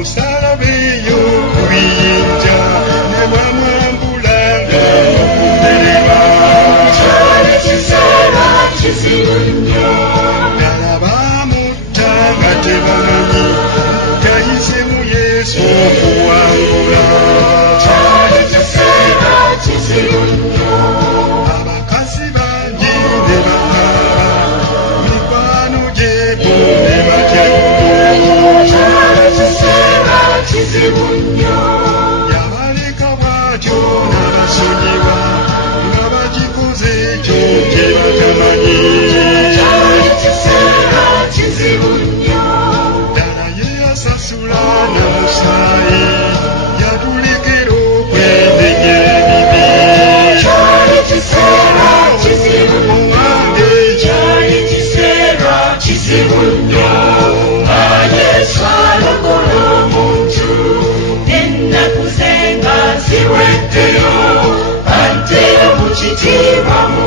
musalabeyo kubiyinja ne bwamwambulanga mukumerera cyari kiseera kizibu nnyo ddala baamutta nga tebamanyi yayise mu yesu okuwangula cyari kiseera kizibu nnyo abakazi bangi ne bakaaba mikwano gyebo ne batya cyari kiseera kizibu nnyo yabaleka bw'atyo n'abasonyiwa nga bagikoze ekyo kye batamanyi cyari kiseera kizibu nnyo ddala ye yasasula na musaayi yatulekera okwendenyera ebibi cyari kiseera kizibu owange cyari kiseera kizibu nnyo nga Yesu alokola omuntu ennaku ze nga ziweddeyo ate mu kitiibwa mu